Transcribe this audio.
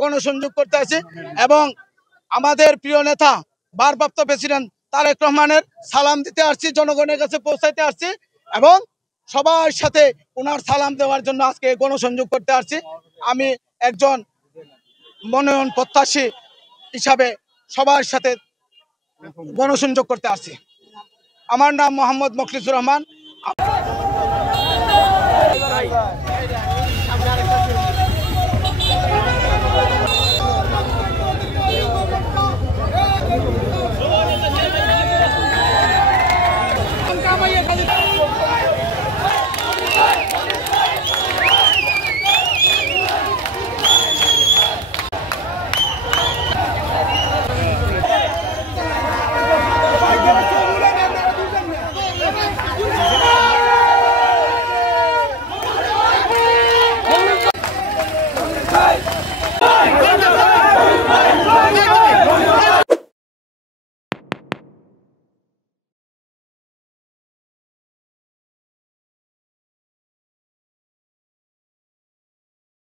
গণসংযোগ করতে আসছি এবং আমাদের প্রিয় নেতা ভারপ্রাপ্ত প্রেসিডেন্ট তারেক রহমানের সালাম দিতে আসছি, জনগণের কাছে পৌঁছাইতে আসছি এবং সবার সাথে ওনার সালাম দেওয়ার জন্য আজকে গণসংযোগ করতে আসছি। আমি একজন মনোনয়ন প্রত্যাশী হিসাবে সবার সাথে গণসংযোগ করতে আসছি। আমার নাম মোহাম্মদ মখলিসুর রহমান।